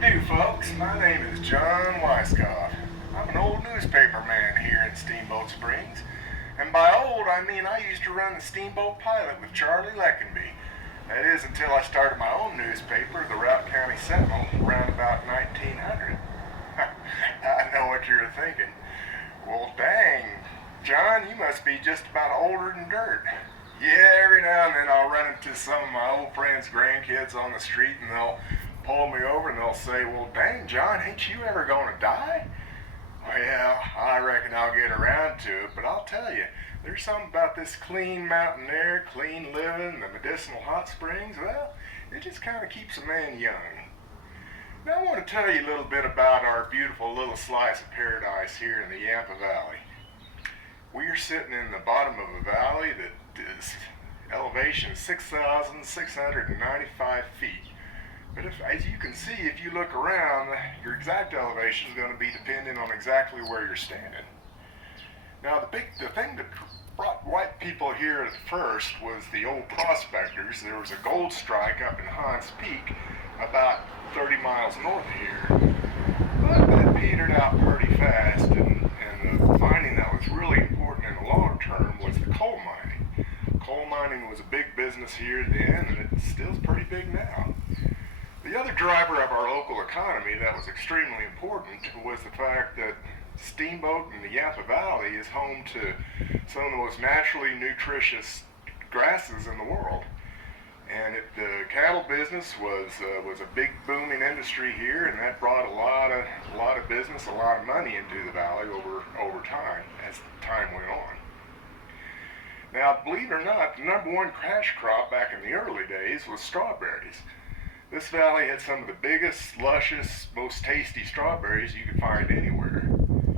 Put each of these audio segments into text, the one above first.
do do, folks? My name is John Weiskopf. I'm an old newspaper man here in Steamboat Springs. And by old, I mean I used to run the Steamboat Pilot with Charlie Leckenby. That is until I started my own newspaper, the Routt County Sentinel, around about 1900. I know what you're thinking. Well, dang, John, you must be just about older than dirt. Yeah, every now and then I'll run into some of my old friends' grandkids on the street and they'll pull me over and they'll say, well, dang, John, ain't you ever gonna die? Well, I reckon I'll get around to it, but I'll tell you, there's something about this clean mountain air, clean living, the medicinal hot springs, well, it just kind of keeps a man young. Now I want to tell you a little bit about our beautiful little slice of paradise here in the Yampa Valley. We are sitting in the bottom of a valley that is elevation 6,695 feet. But as you can see, if you look around, your exact elevation is going to be dependent on exactly where you're standing. Now the thing that brought white people here at first was the old prospectors. There was a gold strike up in Hans Peak, about 30 miles north of here. But that petered out pretty fast, and the finding that was really important in the long term was the coal mining. Coal mining was a big business here then, and it still is pretty big now. The other driver of our local economy that was extremely important was the fact that Steamboat in the Yampa Valley is home to some of the most naturally nutritious grasses in the world. And the cattle business was a big booming industry here, and that brought a lot of business, a lot of money into the valley over time as time went on. Now, believe it or not, the number one cash crop back in the early days was strawberries. This valley had some of the biggest, luscious, most tasty strawberries you could find anywhere.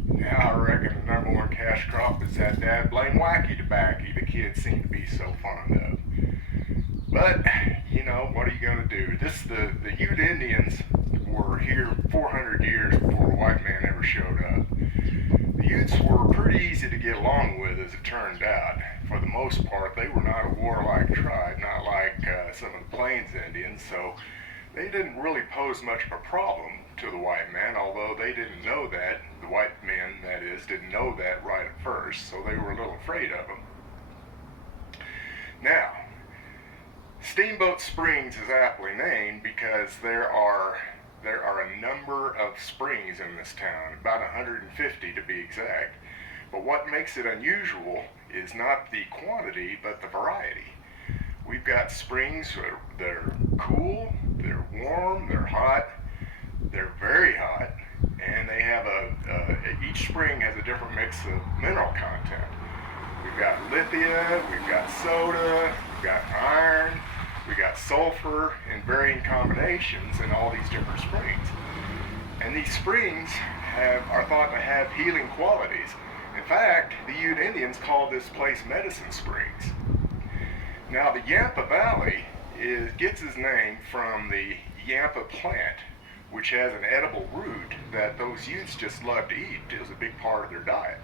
Now I reckon the number one cash crop is that dad blame wacky tobacco the kids seem to be so fond of. But, you know, what are you going to do? The Ute Indians were here 400 years before a white man ever showed up. The Utes were pretty easy to get along with, as it turned out. For the most part, they were not a warlike tribe, not like some of the Plains Indians, so they didn't really pose much of a problem to the white man, although they didn't know that. The white men, that is, didn't know that right at first, so they were a little afraid of them. Now, Steamboat Springs is aptly named because there are a number of springs in this town, about 150 to be exact. But what makes it unusual is not the quantity, but the variety. We've got springs that are cool, they're warm, they're hot, they're very hot, and they have each spring has a different mix of mineral content. We've got lithium, we've got soda, we've got iron, we've got sulfur in varying combinations in all these different springs. And these springs are thought to have healing qualities. In fact, the Ute Indians called this place Medicine Springs. Now, the Yampa Valley gets its name from the Yampa plant, which has an edible root that those Utes just love to eat. It was a big part of their diet.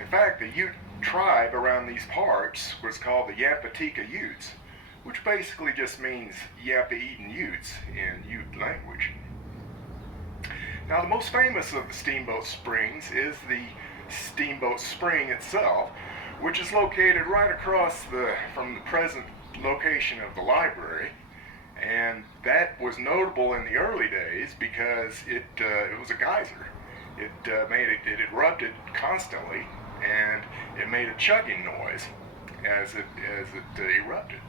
In fact, the Ute tribe around these parts was called the Yampatika Utes, which basically just means Yampa-eating Utes in Ute language. Now, the most famous of the Steamboat Springs is the Steamboat Spring itself, which is located right across from the present location of the library. And that was notable in the early days because it was a geyser. It erupted constantly, and it made a chugging noise as it erupted.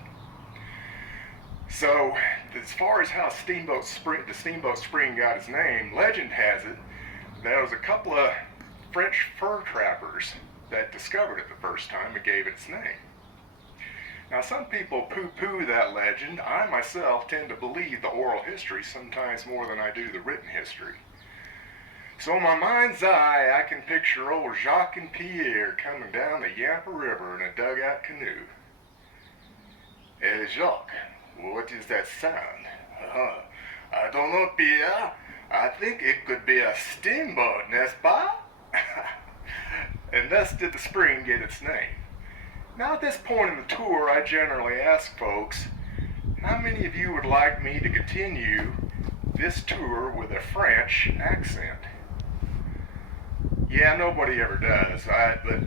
So, as far as how the Steamboat Spring got its name, legend has it there was a couple of French fur trappers that discovered it the first time and gave it its name. Now, some people poo-poo that legend. I myself tend to believe the oral history sometimes more than I do the written history. So in my mind's eye, I can picture old Jacques and Pierre coming down the Yampa River in a dugout canoe. Hey, Jacques, what is that sound? I don't know, Pierre. I think it could be a steamboat, n'est-ce pas? And thus did the spring get its name. Now at this point in the tour, I generally ask folks, how many of you would like me to continue this tour with a French accent. Yeah, nobody ever does. But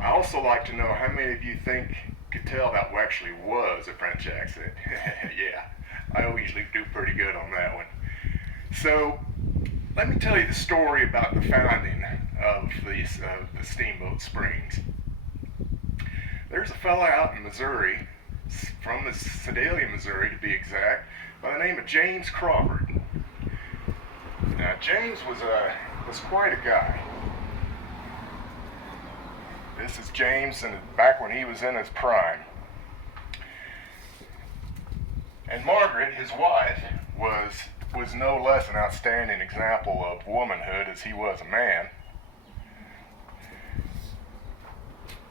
I also like to know how many of you think could tell that actually was a French accent. Yeah, I usually do pretty good on that one. So, let me tell you the story about the founding of the Steamboat Springs. There's a fella out in Missouri, from Sedalia, Missouri to be exact, by the name of James Crawford. Now, James was quite a guy. This is James back when he was in his prime. And Margaret, his wife, was no less an outstanding example of womanhood as he was a man.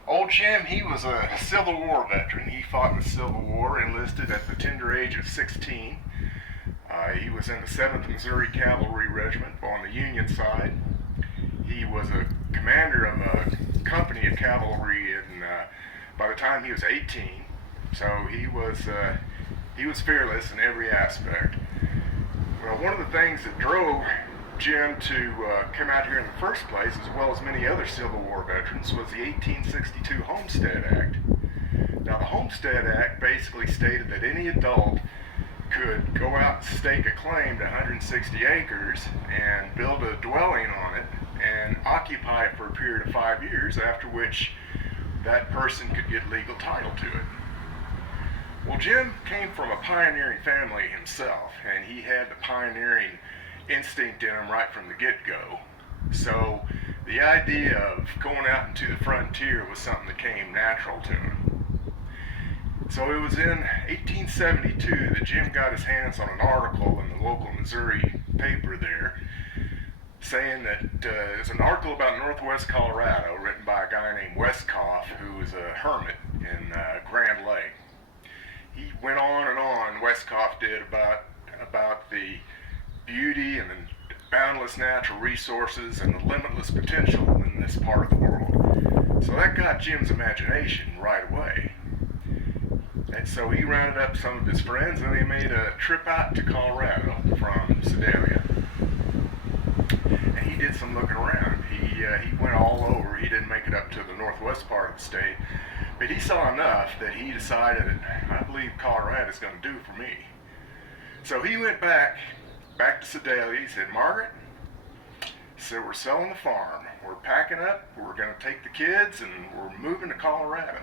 Old Jim, he was a Civil War veteran. He fought in the Civil War, enlisted at the tender age of 16. He was in the 7th Missouri Cavalry Regiment on the Union side. He was a commander of a company of cavalry by the time he was 18. So he was fearless in every aspect. Well, one of the things that drove Jim to come out here in the first place, as well as many other Civil War veterans, was the 1862 Homestead Act. Now, the Homestead Act basically stated that any adult could go out and stake a claim to 160 acres and build a dwelling on it and occupy it for a period of 5 years, after which that person could get legal title to it. Well, Jim came from a pioneering family himself, and he had the pioneering instinct in him right from the get-go. So the idea of going out into the frontier was something that came natural to him. So it was in 1872 that Jim got his hands on an article in the local Missouri paper there, saying that it's an article about northwest Colorado written by a guy named Weiskopf, who was a hermit in Grand Lake. He went on and on, Weiskopf did, about the beauty and the boundless natural resources and the limitless potential in this part of the world. So that got Jim's imagination right away. And so he rounded up some of his friends and they made a trip out to Colorado from Sedalia. And he did some looking around. He went all over. He didn't make it up to the northwest part of the state. But he saw enough that he decided, I believe Colorado is going to do for me. So he went back to Sedalia. He said, Margaret, so we're selling the farm. We're packing up. We're going to take the kids and we're moving to Colorado.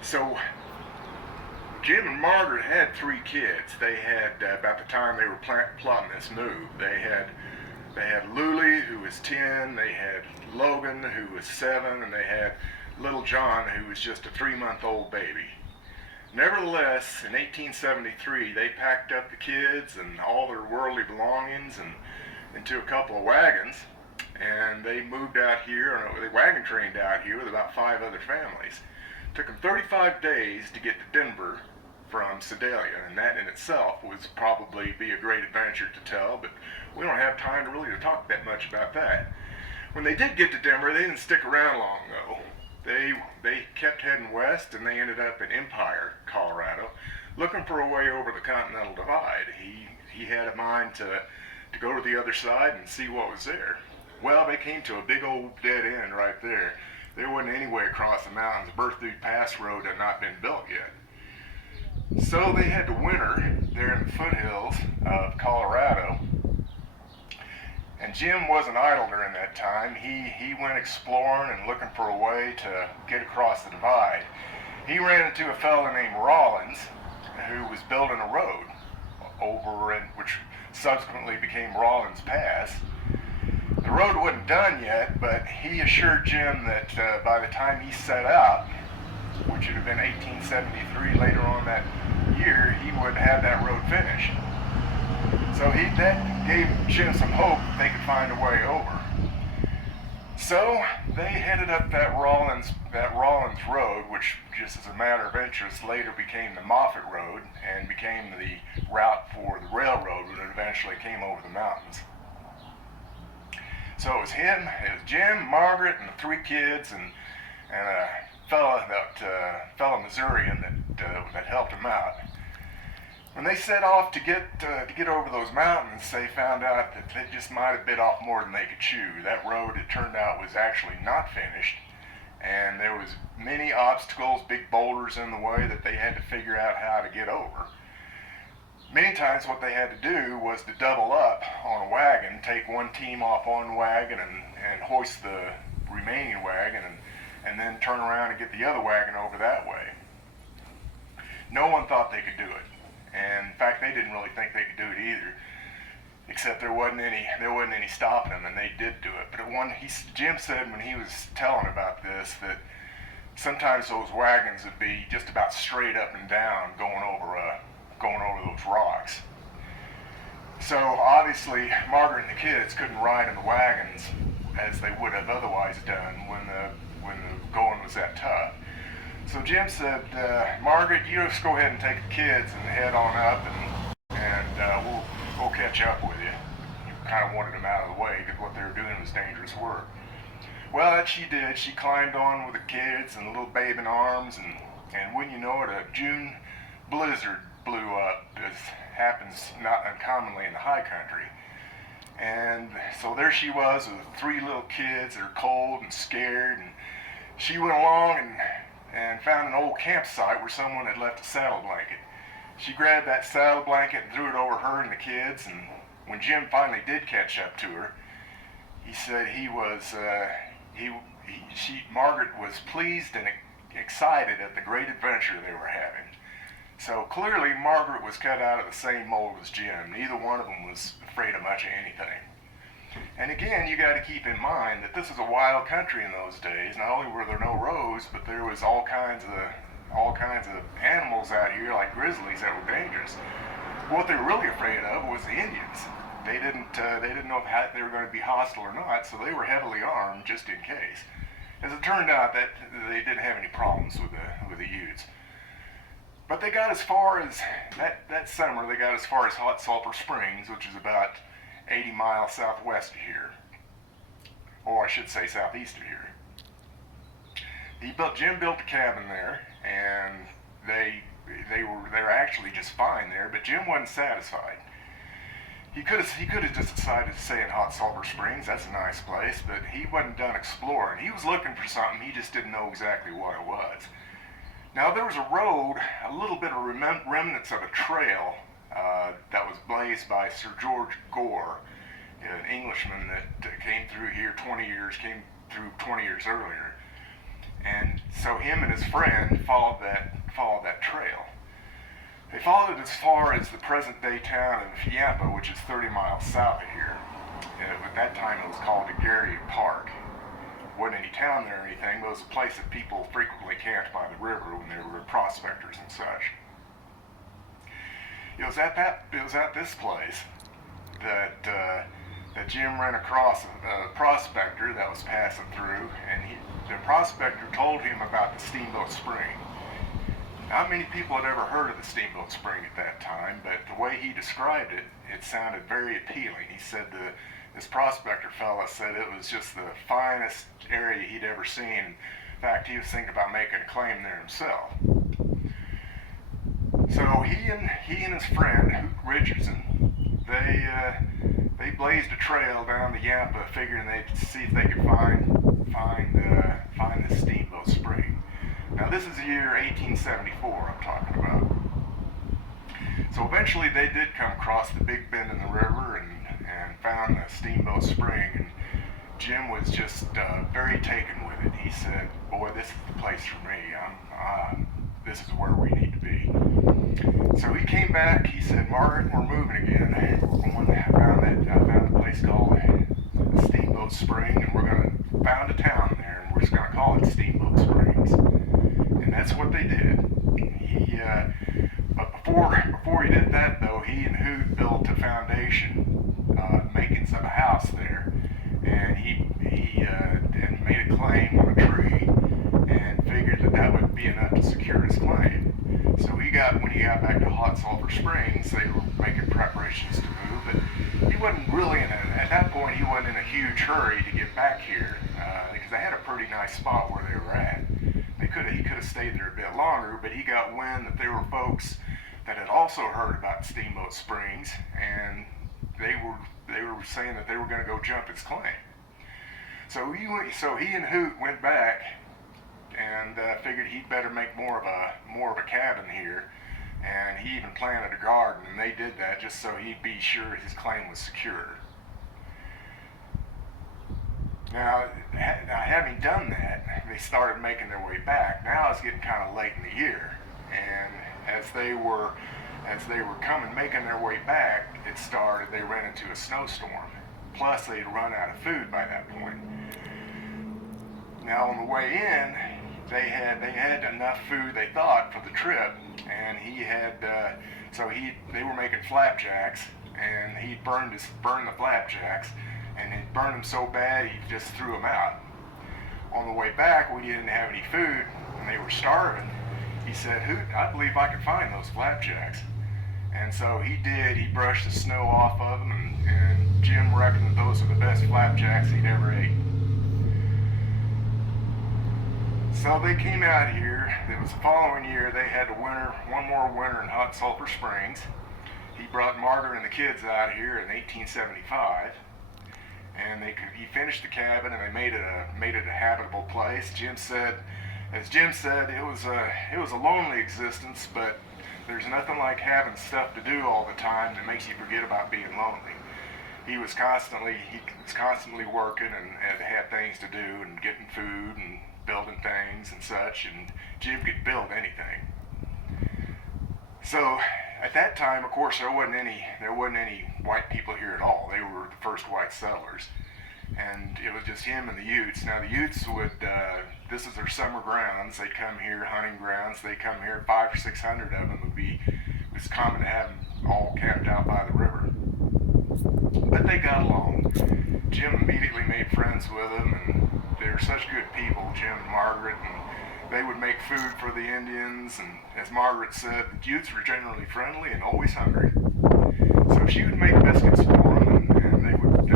So Jim and Margaret had 3 kids. They had, about the time they were plotting this move, they had Luli, who was 10, they had Logan, who was 7, and they had little John, who was just a 3-month-old baby. Nevertheless, in 1873, they packed up the kids and all their worldly belongings and into a couple of wagons, and they moved out here, and they wagon trained out here with about 5 other families. It took them 35 days to get to Denver from Sedalia, and that in itself would probably be a great adventure to tell, but we don't have time to really talk that much about that. When they did get to Denver, they didn't stick around long, though. They kept heading west, and they ended up in Empire, Colorado, looking for a way over the Continental Divide. He had a mind to go to the other side and see what was there. Well, they came to a big old dead end right there. There wasn't any way across the mountains. Berthoud Pass Road had not been built yet. So they had to winter there in the foothills of Colorado. And Jim wasn't idle during that time. He went exploring and looking for a way to get across the divide. He ran into a fellow named Rollins, who was building a road over in, which subsequently became Rollins Pass. The road wasn't done yet, but he assured Jim that by the time he set out, which would have been 1873, later on that year, he would have that road finished. So that gave Jim some hope that they could find a way over. So they headed up that Rollins Road, which just as a matter of interest later became the Moffett Road and became the route for the railroad when it eventually came over the mountains. So it was Jim, Margaret, and the 3 kids, and a fellow Missourian that helped him out. When they set off to get over those mountains, they found out that they just might have bit off more than they could chew. That road, it turned out, was actually not finished, and there was many obstacles, big boulders in the way that they had to figure out how to get over. Many times what they had to do was to double up on a wagon, take one team off one wagon and hoist the remaining wagon and then turn around and get the other wagon over that way. No one thought they could do it. And in fact, they didn't really think they could do it either, except there wasn't any stopping them, and they did do it. But Jim said when he was telling about this that sometimes those wagons would be just about straight up and down going over those rocks. So obviously, Margaret and the kids couldn't ride in the wagons as they would have otherwise done when the going was that tough. So Jim said, Margaret, you just go ahead and take the kids and head on up, and we'll catch up with you. You kind of wanted them out of the way because what they were doing was dangerous work. Well, that she did. She climbed on with the kids and the little babe in arms, and when you know it, a June blizzard blew up, as happens not uncommonly in the high country. And so there she was with 3 little kids that are cold and scared, and she went along and found an old campsite where someone had left a saddle blanket. She grabbed that saddle blanket and threw it over her and the kids, and when Jim finally did catch up to her, he said Margaret was pleased and excited at the great adventure they were having. So clearly Margaret was cut out of the same mold as Jim. Neither one of them was afraid of much of anything. And again, you got to keep in mind that this was a wild country in those days. Not only were there no roads, but there was all kinds of animals out here, like grizzlies, that were dangerous. What they were really afraid of was the Indians. They didn't know if they were going to be hostile or not, so they were heavily armed just in case. As it turned out, that they didn't have any problems with the Utes. But they got as far as that summer. They got as far as Hot Sulphur Springs, which is about 80 miles southwest of here, or I should say southeast of here. Jim built a cabin there, and they were actually just fine there. But Jim wasn't satisfied. He could have just decided to stay in Hot Sulphur Springs. That's a nice place, but he wasn't done exploring. He was looking for something. He just didn't know exactly what it was. Now there was a road, a little bit of remnants of a trail that was blazed by Sir George Gore, an Englishman that came through 20 years earlier. And so him and his friend followed that trail. They followed it as far as the present-day town of Yampa, which is 30 miles south of here. At that time it was called the Gary Park. There wasn't any town there or anything, but it was a place that people frequently camped by the river when they were prospectors and such. It was at this place that Jim ran across a prospector that was passing through, and the prospector told him about the Steamboat Spring. Not many people had ever heard of the Steamboat Spring at that time, but the way he described it, it sounded very appealing. He said this prospector fella said it was just the finest area he'd ever seen. In fact, he was thinking about making a claim there himself. So he and his friend, Hoot Richardson, they blazed a trail down the Yampa, figuring they'd see if they could find the Steamboat Spring. Now this is the year 1874 I'm talking about. So eventually they did come across the big bend in the river and found the Steamboat Spring, and Jim was just very taken with it. He said, boy, this is the place for me. This is where we need to be. So he came back. He said, Margaret, we're moving again. I found a place called the Steamboat Spring, and we're going to found a town there, and we're just going to call it Steamboat Springs. And that's what they did. But before he did that, though, he and Hoot built a foundation, makings of a house there, and he made a claim on a tree, and figured that would be enough to secure his claim. So when he got back to Hot Sulphur Springs, they were making preparations to move, but he wasn't really at that point, he wasn't in a huge hurry to get back here, because they had a pretty nice spot where they were at. He could have stayed there a bit longer, but he got wind that there were folks that had also heard about Steamboat Springs, and they were saying that they were going to go jump his claim. So he and Hoot went back and figured he'd better make more of a cabin here, and he even planted a garden, and they did that just so he'd be sure his claim was secure. Now, having done that, they started making their way back. Now it's getting kind of late in the year, and as they were making their way back, they ran into a snowstorm. Plus, they'd run out of food by that point. Now, on the way in, they had enough food, they thought, for the trip, and they were making flapjacks, and he burned the flapjacks, and he burned them so bad he just threw them out. On the way back, when he didn't have any food and they were starving, he said, "Hoot, I believe I can find those flapjacks." And so he did. He brushed the snow off of them, and Jim reckoned that those were the best flapjacks he'd ever ate. So they came out here. It was the following year. They had one more winter in Hot Sulphur Springs. He brought Margaret and the kids out here in 1875, and he finished the cabin, and they made it a habitable place. Jim said, it was a lonely existence, but there's nothing like having stuff to do all the time that makes you forget about being lonely. He was constantly working and had things to do and getting food and building things and such, and Jim could build anything. So at that time, of course, there wasn't any white people here at all. They were the first white settlers, and it was just him and the Utes. Now the Utes this is their summer grounds. They'd come here, hunting grounds. They come here, 500 or 600 of them it was common to have them all camped out by the river. But they got along. Jim immediately made friends with them, and they're such good people, Jim and Margaret, and they would make food for the Indians, and as Margaret said, the Utes were generally friendly and always hungry. So she would make biscuits for them, and they would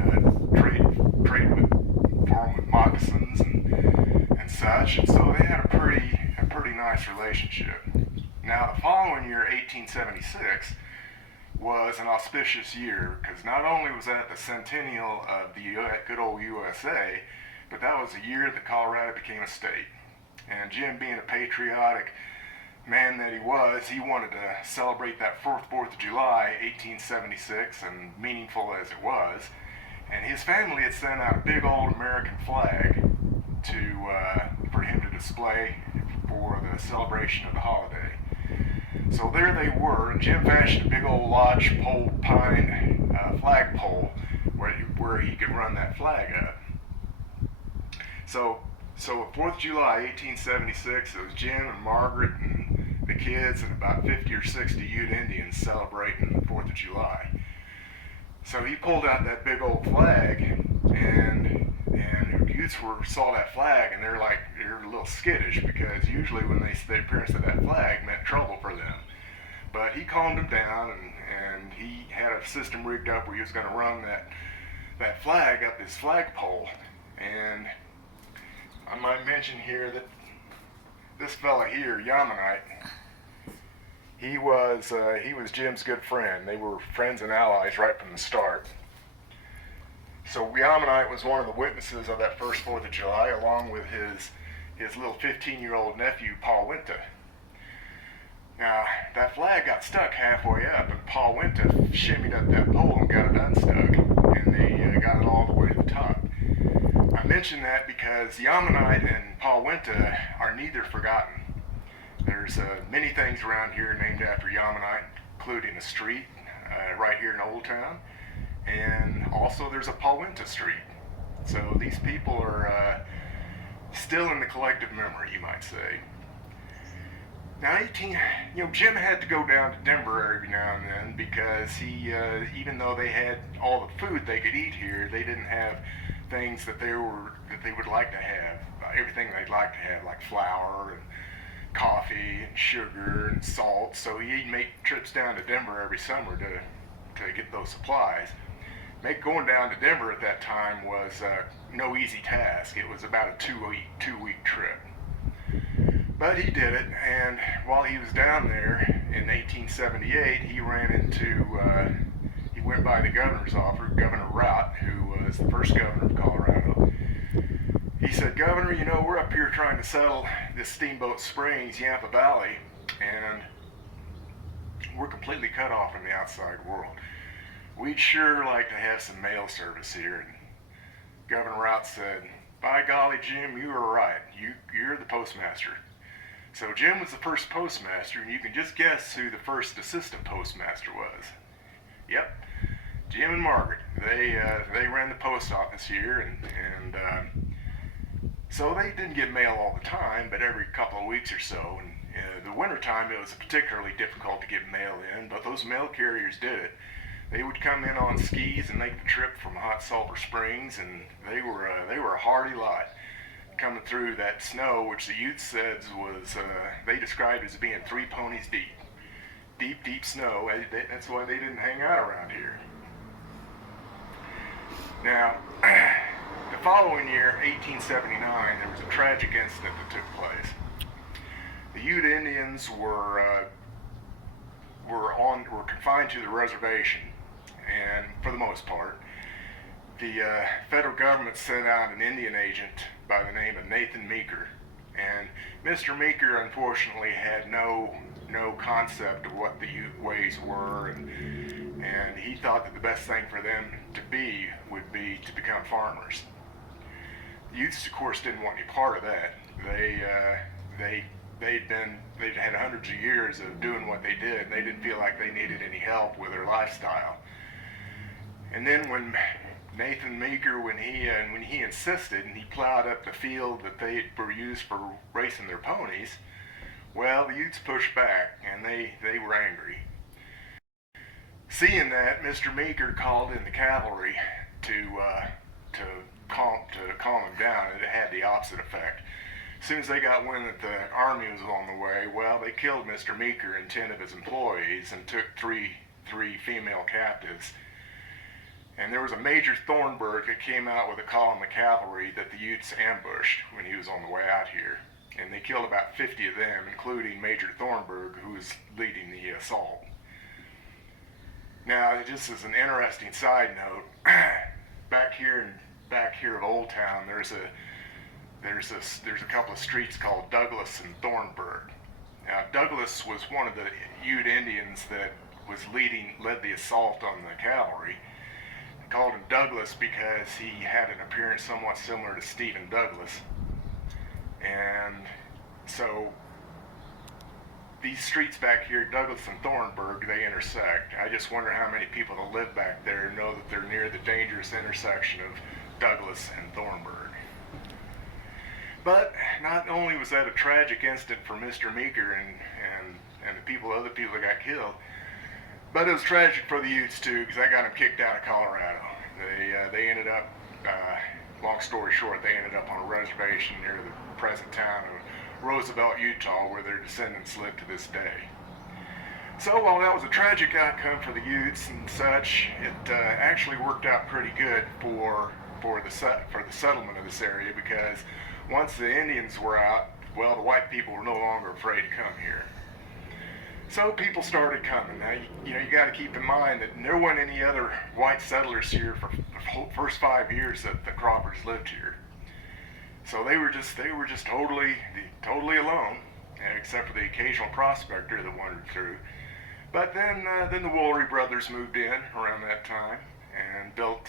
trade for them with moccasins and such, and so they had a pretty nice relationship. Now the following year, 1876, was an auspicious year, because not only was that the centennial of the good old USA, but that was the year that Colorado became a state. And Jim, being a patriotic man that he was, he wanted to celebrate that 4th of July, 1876, and meaningful as it was. And his family had sent out a big old American flag for him to display for the celebration of the holiday. So there they were, and Jim fashioned a big old lodgepole pine flagpole where he could run that flag up. So 4th of July, 1876, it was Jim and Margaret and the kids and about 50 or 60 Ute Indians celebrating the 4th of July. So he pulled out that big old flag, and the Utes saw that flag, and they're a little skittish, because usually when the appearance of that flag meant trouble for them. But he calmed them down, and he had a system rigged up where he was going to run that flag up his flagpole. And I might mention here that this fella here, Jambon Ii, he was Jim's good friend. They were friends and allies right from the start. So Jambon Ii was one of the witnesses of that first 4th of July, along with his little 15-year-old nephew, Paul Winter. Now, that flag got stuck halfway up, and Paul Winter shimmied up that pole and got it unstuck, and they got it all the way to the top. I mention that because Jambon Ii and Paul Winter are neither forgotten. There's many things around here named after Jambon Ii, including a street right here in Old Town, and also there's a Paul Winter Street. So these people are still in the collective memory, you might say. Now, Jim had to go down to Denver every now and then, because he, even though they had all the food they could eat here, they didn't have things that they would like to have, everything they'd like to have, like flour and coffee and sugar and salt. So he'd make trips down to Denver every summer to get those supplies. Going down to Denver at that time was no easy task. It was about a two-week trip. But he did it, and while he was down there, in 1878, he ran into, he went by the governor's office, Governor Rout, who was the first governor of Colorado. He said, "Governor, you know, we're up here trying to settle this Steamboat Springs, Yampa Valley, and we're completely cut off from the outside world. We'd sure like to have some mail service here." And Governor Rout said, "By golly, Jim, you were right. You're the postmaster." So Jim was the first postmaster, and you can just guess who the first assistant postmaster was. Yep, Jim and Margaret. They ran the post office here, and so they didn't get mail all the time, but every couple of weeks or so. And the wintertime, it was particularly difficult to get mail in, but those mail carriers did it. They would come in on skis and make the trip from Hot Sulphur Springs, and they were a hardy lot coming through that snow, which the Utes said was, they described as being 3 ponies deep. Deep, deep snow. That's why they didn't hang out around here. Now, the following year, 1879, there was a tragic incident that took place. The Ute Indians were confined to the reservation, and for the most part, the federal government sent out an Indian agent by the name of Nathan Meeker, and Mr. Meeker unfortunately had no concept of what the Ute ways were, and he thought that the best thing for them to be would be to become farmers. The Utes, of course, didn't want any part of that. They'd had hundreds of years of doing what they did, and they didn't feel like they needed any help with their lifestyle. And then when Nathan Meeker, when he insisted and he plowed up the field that they were used for racing their ponies, well, the Utes pushed back, and they were angry. Seeing that, Mr. Meeker called in the cavalry to calm them down, and it had the opposite effect. As soon as they got wind that the army was on the way, well, they killed Mr. Meeker and 10 of his employees and took three female captives. And there was a Major Thornburgh that came out with a column of cavalry that the Utes ambushed when he was on the way out here. And they killed about 50 of them, including Major Thornburgh, who was leading the assault. Now, just as an interesting side note, back here at Old Town, there's a couple of streets called Douglas and Thornburgh. Now, Douglas was one of the Ute Indians that led the assault on the cavalry. They called him Douglas because he had an appearance somewhat similar to Stephen Douglas. And so these streets back here, Douglas and Thornburgh, they intersect. I just wonder how many people that live back there know that they're near the dangerous intersection of Douglas and Thornburgh. But not only was that a tragic incident for Mr. Meeker and the other people that got killed, but it was tragic for the Utes too, because I got them kicked out of Colorado. They ended up, long story short, they ended up on a reservation near the present town of Roosevelt, Utah, where their descendants live to this day. So while that was a tragic outcome for the Utes and such, it actually worked out pretty good for the settlement of this area, because once the Indians were out, well, the white people were no longer afraid to come here. So people started coming. Now, you got to keep in mind that there weren't any other white settlers here for the first 5 years that the Crawfords lived here. So they were just totally alone, except for the occasional prospector that wandered through. But then the Woolery brothers moved in around that time and built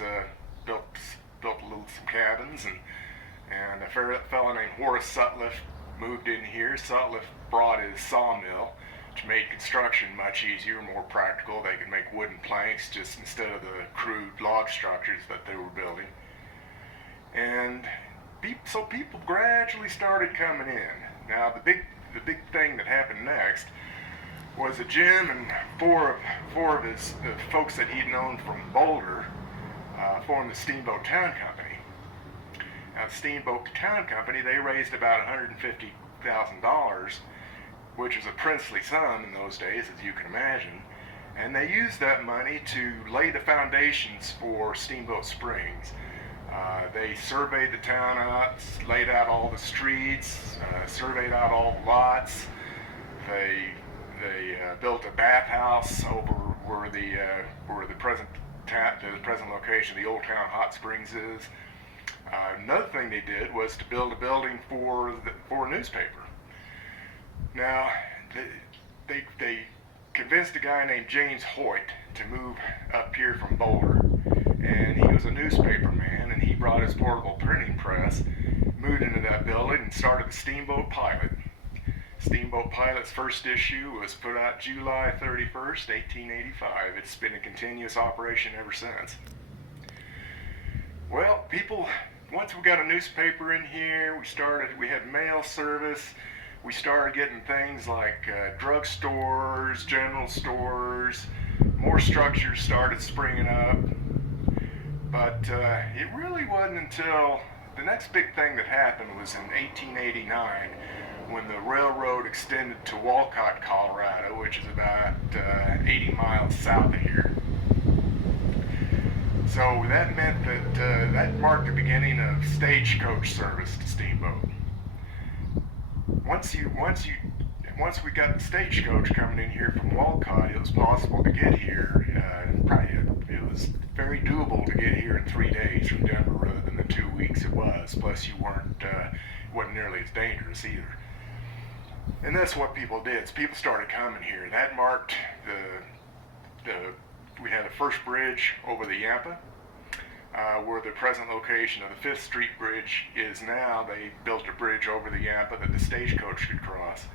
some cabins, and a fellow named Horace Sutliff moved in here. Sutliff brought his sawmill, which made construction much easier, more practical. They could make wooden planks just instead of the crude log structures that they were building. And so people gradually started coming in. Now the big thing that happened next was that Jim and four of his folks that he'd known from Boulder formed the Steamboat Town Company. Now the Steamboat Town Company, they raised about $150,000, which was a princely sum in those days, as you can imagine, and they used that money to lay the foundations for Steamboat Springs. They surveyed the town out, laid out all the streets, surveyed out all the lots. They They built a bathhouse over where the present location, the Old Town Hot Springs is. Another thing they did was to build a building for a newspaper. Now, they convinced a guy named James Hoyt to move up here from Boulder, and he was a newspaper man, and he brought his portable printing press, moved into that building, and started the Steamboat Pilot. Steamboat Pilot's first issue was put out July 31st, 1885. It's been a continuous operation ever since. Well, once we got a newspaper in here, we had mail service. We started getting things like drugstores, general stores, more structures started springing up. But it really wasn't until the next big thing that happened was in 1889, when the railroad extended to Walcott, Colorado, which is about 80 miles south of here. So that meant that that marked the beginning of stagecoach service to Steamboat. Once we got the stagecoach coming in here from Walcott, it was possible to get here. It was very doable to get here in 3 days from Denver rather than the 2 weeks it was. Plus, it wasn't nearly as dangerous either. And that's what people did. So people started coming here. That marked we had the first bridge over the Yampa, where the present location of the 5th Street Bridge is now. They built a bridge over the Yampa that the stagecoach could cross.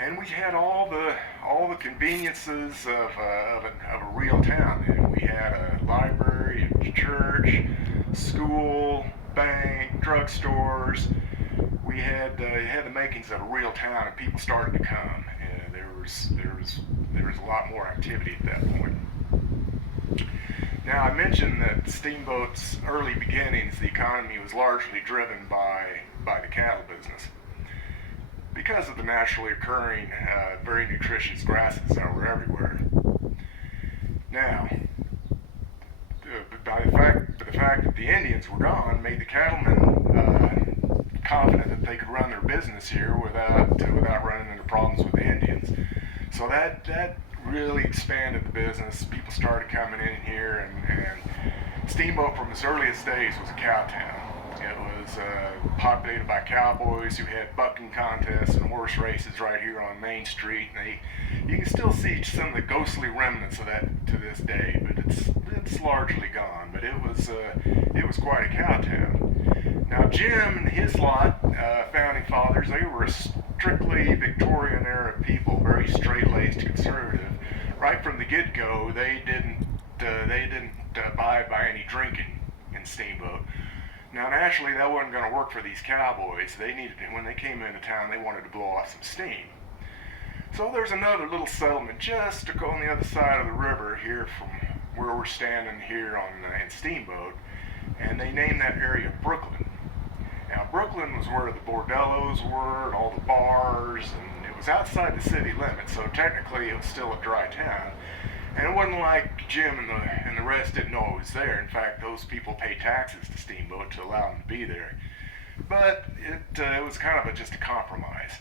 And we had all the conveniences of a real town then. We had a library, a church, school, bank, drugstores. We had the makings of a real town, and people started to come. And there was a lot more activity at that point. Now, I mentioned that Steamboat's early beginnings, the economy was largely driven by the cattle business, because of the naturally occurring, very nutritious grasses that were everywhere. Now, the fact that the Indians were gone made the cattlemen confident that they could run their business here without running into problems with the Indians. So that really expanded the business. People started coming in here, and Steamboat from its earliest days was a cow town. It was populated by cowboys who had bucking contests and horse races right here on Main Street. And you can still see some of the ghostly remnants of that to this day, but it's largely gone. But it was quite a cow town. Now, Jim and his lot, founding fathers, they were a strictly Victorian era people, very straight-laced conservative. Right from the get-go, they didn't abide by any drinking in Steamboat. Now, naturally, that wasn't going to work for these cowboys. When they came into town, they wanted to blow off some steam. So there's another little settlement just on the other side of the river here from where we're standing here in Steamboat, and they named that area Brooklyn. Now, Brooklyn was where the bordellos were and all the bars, and it was outside the city limits, so technically it was still a dry town. And it wasn't like Jim and the rest didn't know it was there. In fact, those people pay taxes to Steamboat to allow them to be there. But it was kind of just a compromise.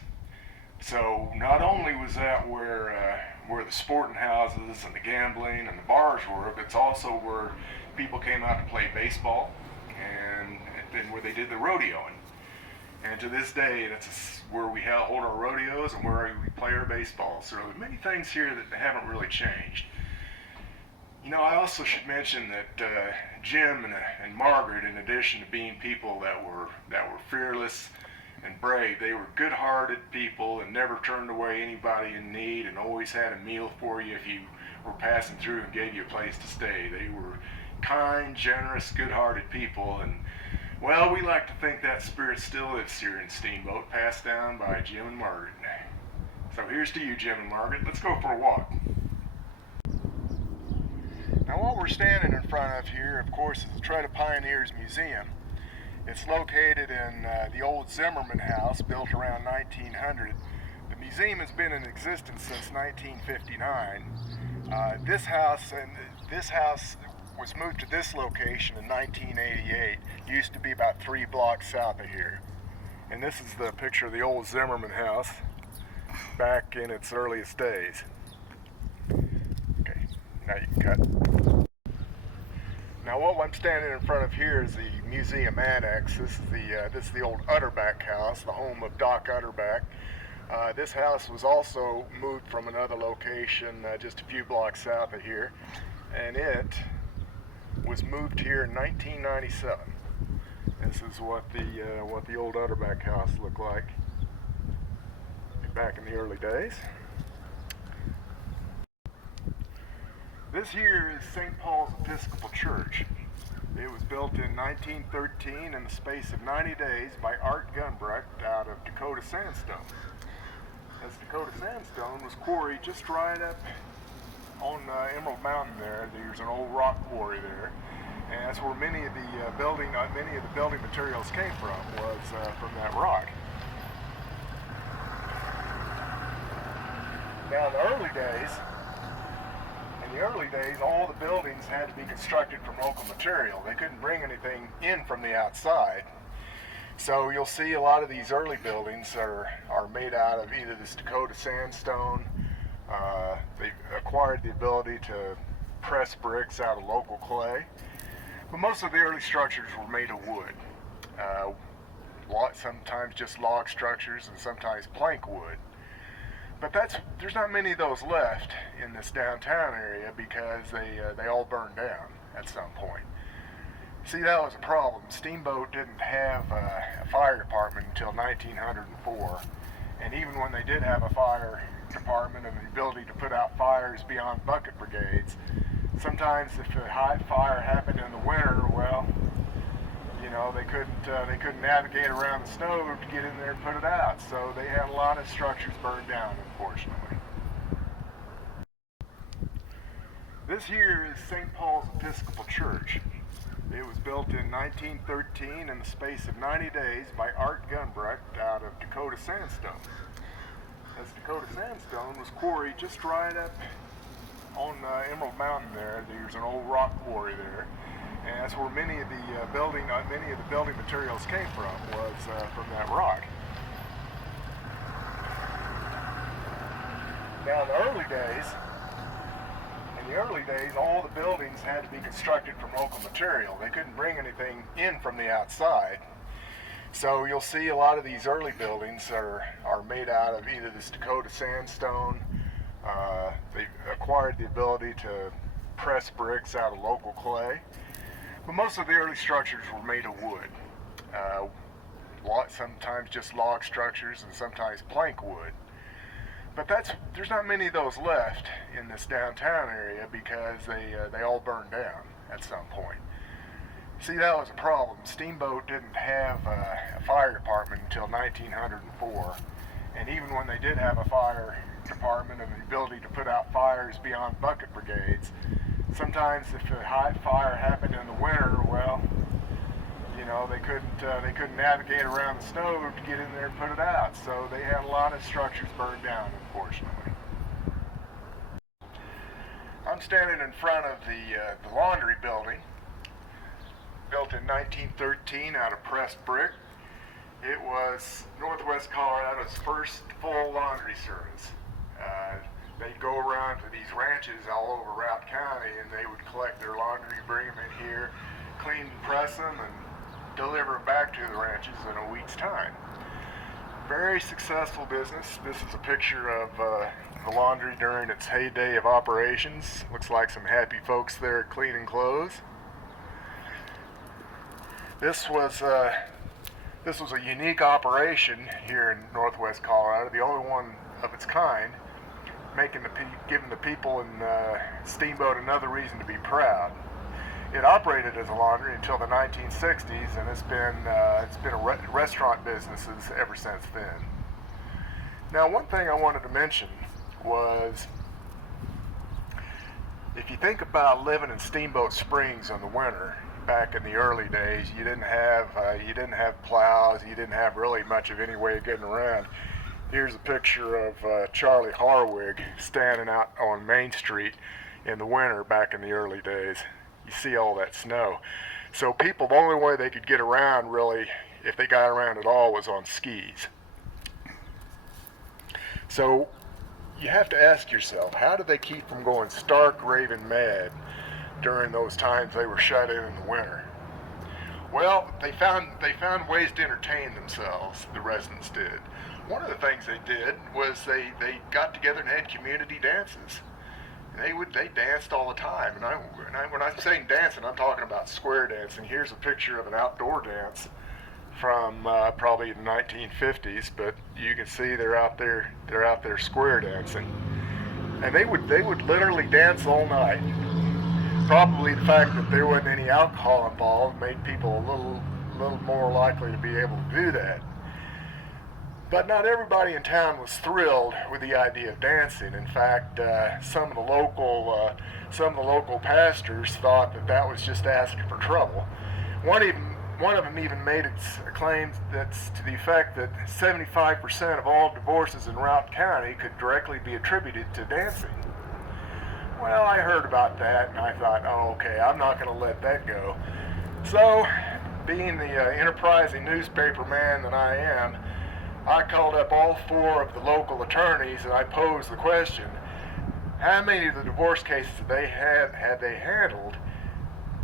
So not only was that where the sporting houses and the gambling and the bars were, but it's also where people came out to play baseball and where they did the rodeoing. And to this day, that's where we hold our rodeos and where we play our baseball. So there are many things here that haven't really changed. You know, I also should mention that Jim and Margaret, in addition to being people that were fearless and brave, they were good-hearted people and never turned away anybody in need, and always had a meal for you if you were passing through and gave you a place to stay. They were kind, generous, good-hearted people, and well, we like to think that spirit still lives here in Steamboat, passed down by Jim and Margaret. So here's to you, Jim and Margaret. Let's go for a walk. Now, what we're standing in front of here, of course, is the Tread Pioneers Museum. It's located in the old Zimmerman House, built around 1900. The museum has been in existence since 1959. This house was moved to this location in 1988. It used to be about 3 blocks south of here. And this is the picture of the old Zimmerman House. back in its earliest days. Okay, now you can cut. Now what I'm standing in front of here is the museum annex. This is the old Utterback house, the home of Doc Utterback. This house was also moved from another location just a few blocks south of here, and it was moved here in 1997. This is what the old Utterback house looked like back in the early days. This here is St. Paul's Episcopal Church. It was built in 1913 in the space of 90 days by Art Gunbrecht out of Dakota sandstone. This Dakota sandstone was quarried just right up on Emerald Mountain there. There's an old rock quarry there, and that's where many of the building materials came from, was from that rock. Now in the early days, all the buildings had to be constructed from local material. They couldn't bring anything in from the outside. So you'll see a lot of these early buildings are made out of either this Dakota sandstone. They acquired the ability to press bricks out of local clay. But most of the early structures were made of wood. Sometimes just log structures and sometimes plank wood. But there's not many of those left in this downtown area because they all burned down at some point. See, that was a problem. Steamboat didn't have a fire department until 1904, and even when they did have a fire department and the ability to put out fires beyond bucket brigades, sometimes if a hot fire happened in the winter, well, you know, they couldn't navigate around the snow to get in there and put it out, so they had a lot of structures burned down, unfortunately. This here is St. Paul's Episcopal Church. It was built in 1913 in the space of 90 days by Art Gunbrecht out of Dakota sandstone. This Dakota sandstone was quarried just right up on Emerald Mountain there. There's an old rock quarry there, and that's where many of the building materials came from, was from that rock. Now in the early days, all the buildings had to be constructed from local material. They couldn't bring anything in from the outside. So you'll see a lot of these early buildings are made out of either this Dakota sandstone. They acquired the ability to press bricks out of local clay. But most of the early structures were made of wood. Sometimes just log structures and sometimes plank wood. But there's not many of those left in this downtown area because they all burned down at some point. See, that was a problem. Steamboat didn't have a fire department until 1904, and even when they did have a fire department and the ability to put out fires beyond bucket brigades, sometimes if a hot fire happened in the winter, well, you know, they couldn't navigate around the snow to get in there and put it out, so they had a lot of structures burned down, unfortunately. I'm standing in front of the laundry building, built in 1913 out of pressed brick. It was Northwest Colorado's first full laundry service. They'd go around to these ranches all over Routt County, and they would collect their laundry, bring them in here, clean and press them, and deliver them back to the ranches in a week's time. Very successful business. This is a picture of the laundry during its heyday of operations. Looks like some happy folks there cleaning clothes. This was a unique operation here in Northwest Colorado, the only one of its kind, giving the people in Steamboat another reason to be proud. It operated as a laundry until the 1960s, and it's been a restaurant businesses ever since then. Now, one thing I wanted to mention was, if you think about living in Steamboat Springs in the winter, back in the early days, you didn't have plows, you didn't have really much of any way of getting around. Here's a picture of Charlie Harwig standing out on Main Street in the winter back in the early days. You see all that snow. So people, the only way they could get around really, if they got around at all, was on skis. So you have to ask yourself, how did they keep from going stark raving mad during those times they were shut in the winter? Well, they found ways to entertain themselves, the residents did. One of the things they did was they got together and had community dances. They danced all the time, and when I'm saying dancing, I'm talking about square dancing. Here's a picture of an outdoor dance from probably the 1950s, but you can see they're out there square dancing, and they would literally dance all night. Probably the fact that there wasn't any alcohol involved made people a little more likely to be able to do that. But not everybody in town was thrilled with the idea of dancing. In fact, some of the local pastors thought that was just asking for trouble. One of them even made a claim that's to the effect that 75% of all divorces in Routt County could directly be attributed to dancing. Well, I heard about that and I thought, oh, okay, I'm not going to let that go. So, being the enterprising newspaper man that I am, I called up all 4 of the local attorneys and I posed the question, how many of the divorce cases had they handled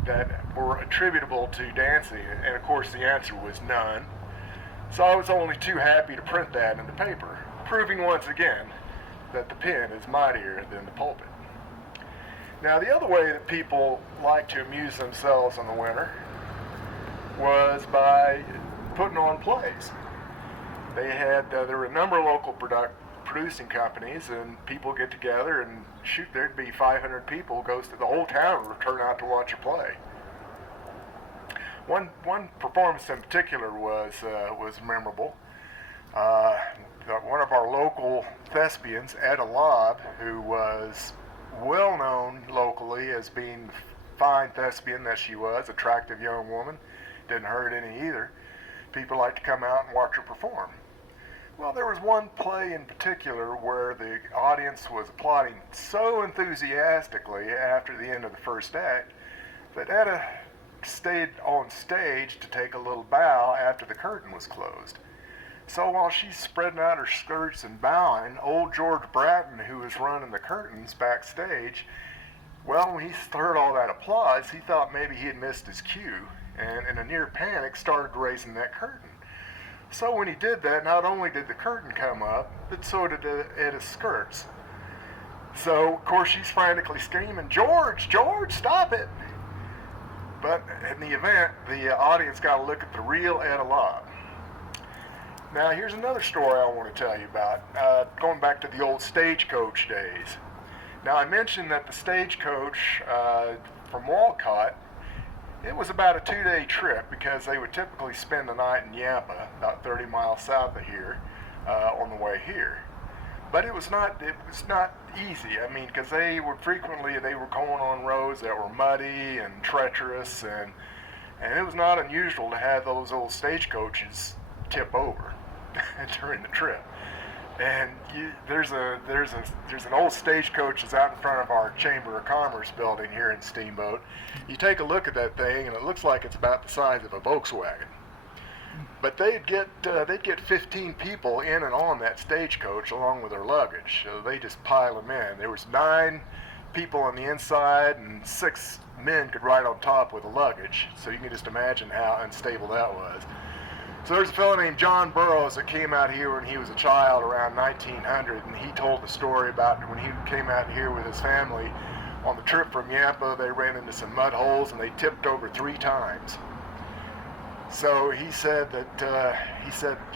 that were attributable to dancing? And of course the answer was none. So I was only too happy to print that in the paper, proving once again that the pen is mightier than the pulpit. Now the other way that people like to amuse themselves in the winter was by putting on plays. There were a number of local producing companies, and people get together and shoot, there'd be 500 people, the whole town would turn out to watch a play. One performance in particular was memorable. One of our local thespians, Etta Lobb, who was well known locally as being the fine thespian that she was, attractive young woman, didn't hurt any either. People liked to come out and watch her perform. Well, there was one play in particular where the audience was applauding so enthusiastically after the end of the first act that Etta stayed on stage to take a little bow after the curtain was closed. So while she's spreading out her skirts and bowing, old George Bratton, who was running the curtains backstage, well, when he heard all that applause, he thought maybe he had missed his cue, and in a near panic started raising that curtain. So when he did that, not only did the curtain come up, but so did Etta's skirts. So, of course, she's frantically screaming, George, stop it! But in the event, the audience got a look at the real Etta Lobb. Now, here's another story I want to tell you about, going back to the old stagecoach days. Now, I mentioned that the stagecoach from Walcott, it was about a 2-day trip because they would typically spend the night in Yampa, about 30 miles south of here, on the way here. But it was not easy. I mean, because they were going on roads that were muddy and treacherous, and it was not unusual to have those old stagecoaches tip over during the trip. And there's an old stagecoach that's out in front of our Chamber of Commerce building here in Steamboat. You take a look at that thing, and it looks like it's about the size of a Volkswagen. But they'd get 15 people in and on that stagecoach along with their luggage. So they just pile them in. There was 9 people on the inside, and 6 men could ride on top with the luggage. So you can just imagine how unstable that was. So there's a fellow named John Burroughs that came out here when he was a child around 1900, and he told the story about when he came out here with his family on the trip from Yampa. They ran into some mud holes and they tipped over 3 times. So he said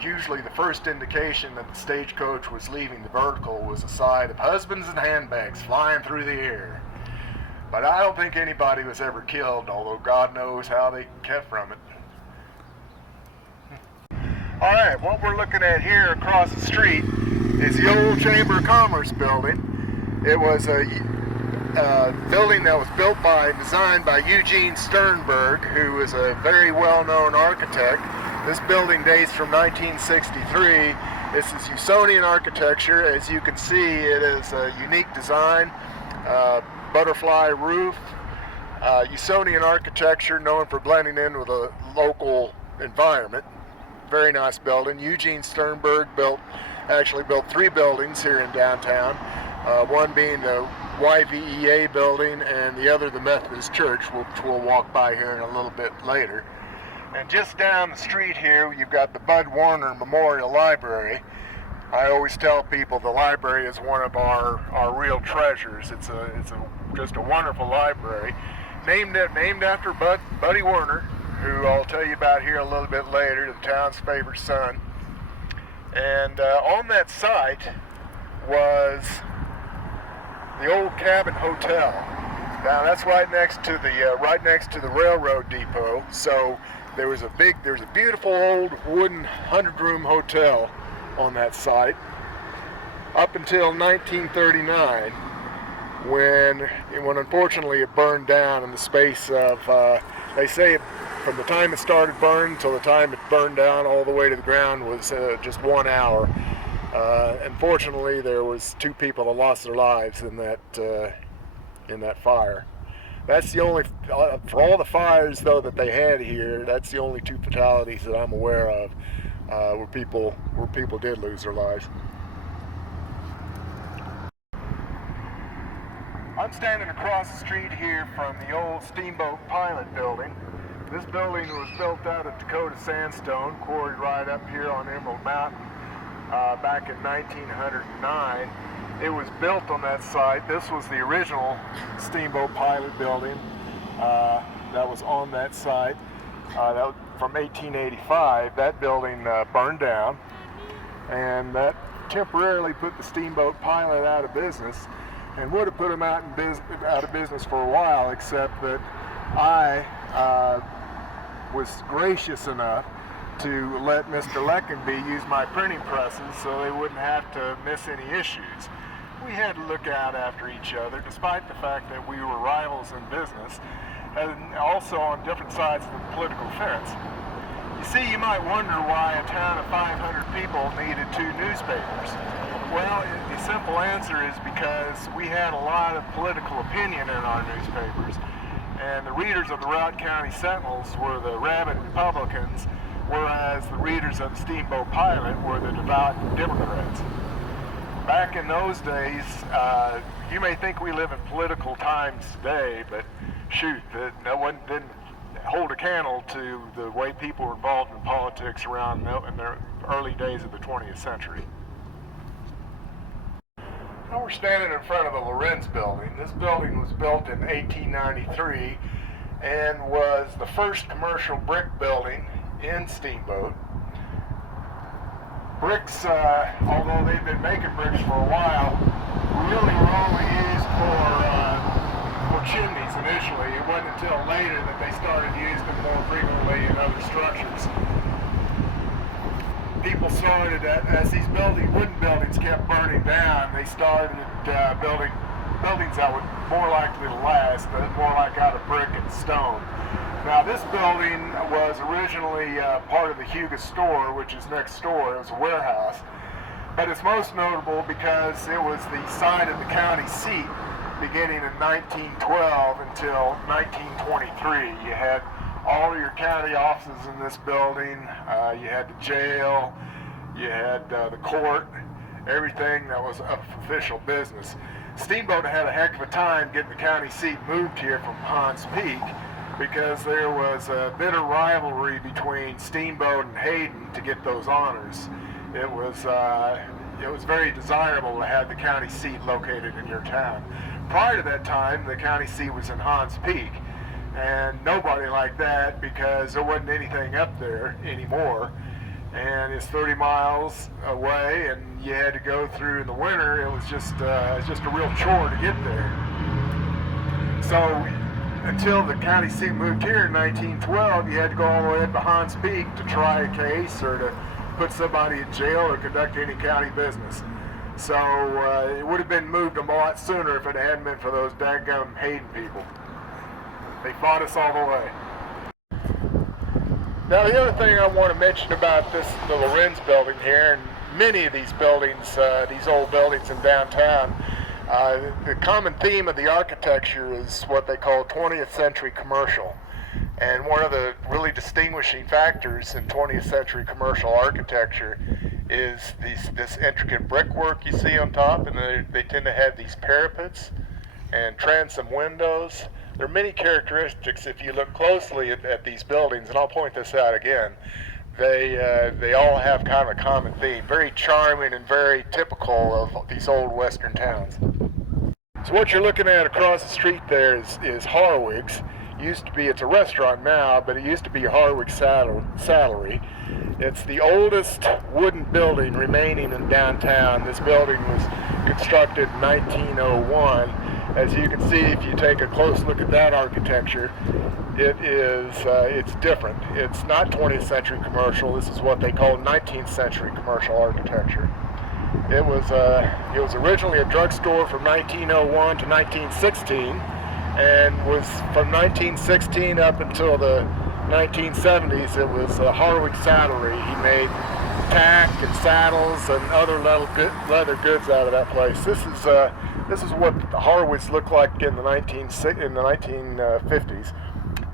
usually the first indication that the stagecoach was leaving the vertical was a sight of husbands and handbags flying through the air. But I don't think anybody was ever killed, although God knows how they kept from it. All right, what we're looking at here across the street is the old Chamber of Commerce building. It was a building that was designed by Eugene Sternberg, who was a very well-known architect. This building dates from 1963. This is Usonian architecture. As you can see, it is a unique design, butterfly roof. Usonian architecture known for blending in with a local environment. Very nice building. Eugene Sternberg built actually built 3 buildings here in downtown, one being the YVEA building and the other the Methodist Church, which we'll walk by here in a little bit later. And just down the street here, you've got the Bud Warner Memorial Library. I always tell people the library is one of our real treasures. It's just a wonderful library, named after Buddy Warner, who I'll tell you about here a little bit later, the town's favorite son. And on that site was the old Cabin Hotel. Now that's right next to the railroad depot. So there's a beautiful old wooden 100-room hotel on that site up until 1939, when unfortunately it burned down in the space of they say from the time it started burning till the time it burned down all the way to the ground was just 1 hour. Unfortunately, there was 2 people that lost their lives in that fire. That's the only, for all the fires though that they had here, that's the only 2 fatalities that I'm aware of where people did lose their lives. I'm standing across the street here from the old Steamboat Pilot Building. This building was built out of Dakota sandstone, quarried right up here on Emerald Mountain back in 1909. It was built on that site. This was the original Steamboat Pilot Building that was on that site. That was from 1885. That building burned down, and that temporarily put the Steamboat Pilot out of business, and would have put them out of business for a while, except that I was gracious enough to let Mr. Leckenby use my printing presses so they wouldn't have to miss any issues. We had to look out after each other, despite the fact that we were rivals in business, and also on different sides of the political fence. You see, you might wonder why a town of 500 people needed 2 newspapers. Well, the simple answer is because we had a lot of political opinion in our newspapers, and the readers of the Routt County Sentinels were the rabid Republicans, whereas the readers of the Steamboat Pilot were the devout Democrats. Back in those days, you may think we live in political times today, but shoot, that one didn't hold a candle to the way people were involved in politics around in the early days of the 20th century. Now we're standing in front of the Lorenz Building. This building was built in 1893 and was the first commercial brick building in Steamboat. Bricks, although they've been making bricks for a while, really were only used for chimneys initially. It wasn't until later that they started using them more frequently in other structures. People started, as these wooden buildings kept burning down, they started building buildings that were more likely to last, more like out of brick and stone. Now this building was originally part of the Hugo store, which is next door. It was a warehouse, but it's most notable because it was the site of the county seat beginning in 1912 until 1923. You had all of your county offices in this building. You had the jail, you had the court, everything that was of official business. Steamboat had a heck of a time getting the county seat moved here from Hans Peak, because there was a bitter rivalry between Steamboat and Hayden to get those honors. It was very desirable to have the county seat located in your town. Prior to that time, the county seat was in Hans Peak, and nobody liked that because there wasn't anything up there anymore, and it's 30 miles away, and you had to go through in the winter. It was just a real chore to get there. So until the county seat moved here in 1912, you had to go all the way up to Hans Peak to try a case or to put somebody in jail or conduct any county business. So it would have been moved a lot sooner if it hadn't been for those dadgum Hayden people. They fought us all the way. Now the other thing I want to mention about the Lorenz Building here, and many of these buildings, these old buildings in downtown, the common theme of the architecture is what they call 20th century commercial. And one of the really distinguishing factors in 20th century commercial architecture is this intricate brickwork you see on top, and they tend to have these parapets and transom windows. There are many characteristics if you look closely at these buildings, and I'll point this out again. They all have kind of a common theme, very charming and very typical of these old western towns. So what you're looking at across the street there is Harwig's. It's a restaurant now, but it used to be Harwig Saddlery. It's the oldest wooden building remaining in downtown. This building was constructed in 1901. As you can see, if you take a close look at that architecture, it's different. It's not 20th century commercial. This is what they call 19th century commercial architecture. It was originally a drugstore from 1901 to 1916, and was from 1916 up until the 1970s. It was Harwig Saddlery. He made tack and saddles and other leather goods out of that place. This is what the Harwigs looked like in the 1950s.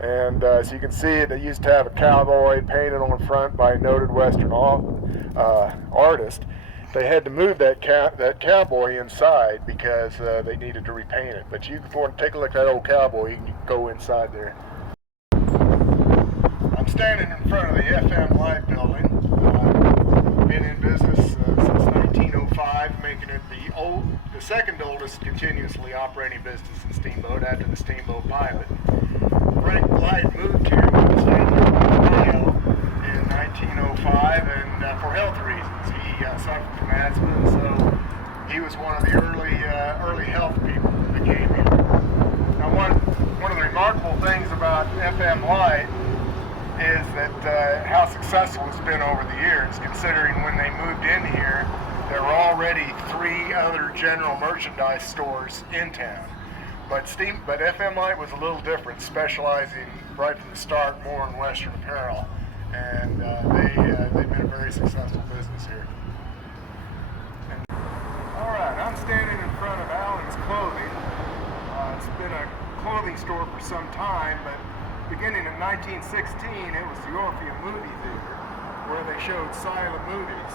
And as you can see, it used to have a cowboy painted on the front by a noted Western artist. They had to move that cowboy inside because they needed to repaint it. But you want to take a look at that old cowboy, you can go inside there. I'm standing in front of the FM Light Building. Been in business since 1905, making it the second oldest continuously operating business in Steamboat after the Steamboat Pilot. Frank Light moved here from Ohio in 1905, and for health reasons. He suffered from asthma, so he was one of the early health people that came here. Now, one of the remarkable things about FM Light is that how successful it's been over the years, considering when they moved in here, there were already 3 other general merchandise stores in town. But FM Light was a little different, specializing right from the start more in Western apparel, and they've been a very successful business here. All right, I'm standing in front of Allen's Clothing. It's been a clothing store for some time, but beginning in 1916, it was the Orpheum Movie Theater, where they showed silent movies.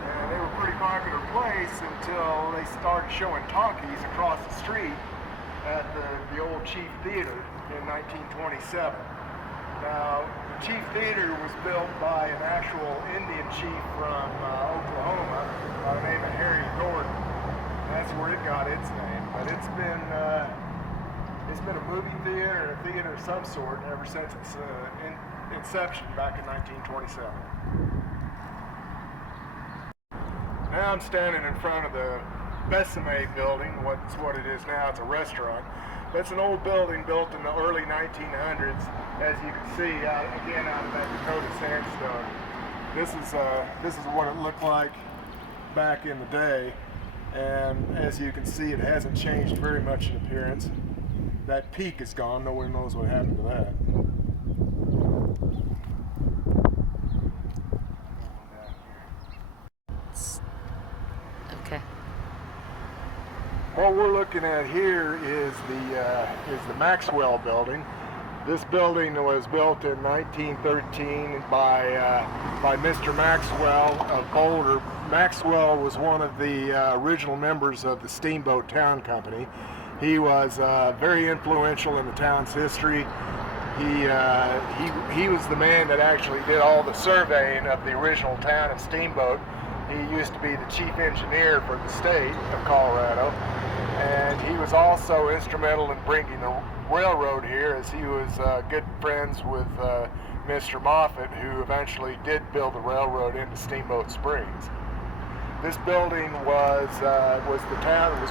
And they were a pretty popular place until they started showing talkies across the street at the old Chief Theater in 1927. Now, the Chief Theater was built by an actual Indian chief from Oklahoma by the name of Harry Gordon. That's where it got its name. But it's been a movie theater, or a theater of some sort, ever since its inception back in 1927. Now I'm standing in front of the Besame Building. What's what it is now. It's a restaurant. That's an old building built in the early 1900s, as you can see out of that Dakota sandstone. This is what it looked like back in the day, and as you can see, it hasn't changed very much in appearance. That peak is gone. No one knows what happened to that. Okay. What we're looking at here is the Maxwell Building. This building was built in 1913 by Mr. Maxwell of Boulder. Maxwell was one of the original members of the Steamboat Town Company. He was very influential in the town's history. He was the man that actually did all the surveying of the original town of Steamboat. He used to be the chief engineer for the state of Colorado, and he was also instrumental in bringing the railroad here, as he was good friends with Mr. Moffett, who eventually did build the railroad into Steamboat Springs. This building was